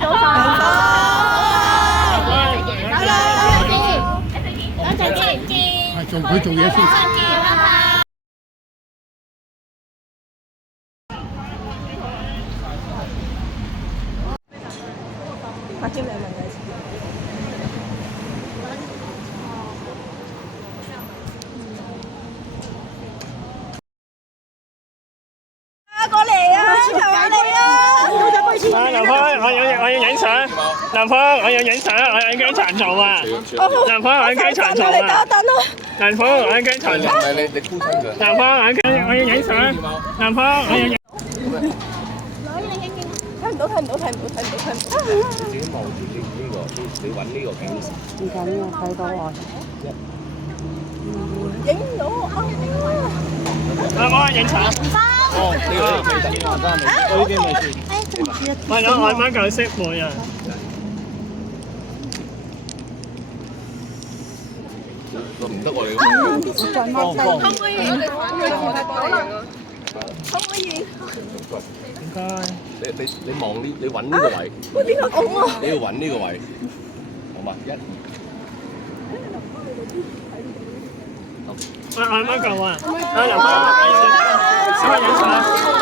早晨。一陣見。係做佢做嘢先。阿添，你問佢先。過嚟啊！求下你啊！南方，我要影相。南方，我要影相，我要雞殘蟲啊！南方，我要雞殘蟲啊！南方，我要雞殘蟲。你箍親佢。南方，我要影相。南方，我要影。睇唔到。你自己望住呢個，你揾呢個景。唔緊要，睇到我。影到啊！我影相。哦，呢個記得，我已經未試。我攞外媽嚿色妹啊！唔得我哋。可唔可以？唔該。你望呢？你揾呢個位。我點解講啊？你要揾呢個位，好嘛？外媽嚿啊！南方，我要影相。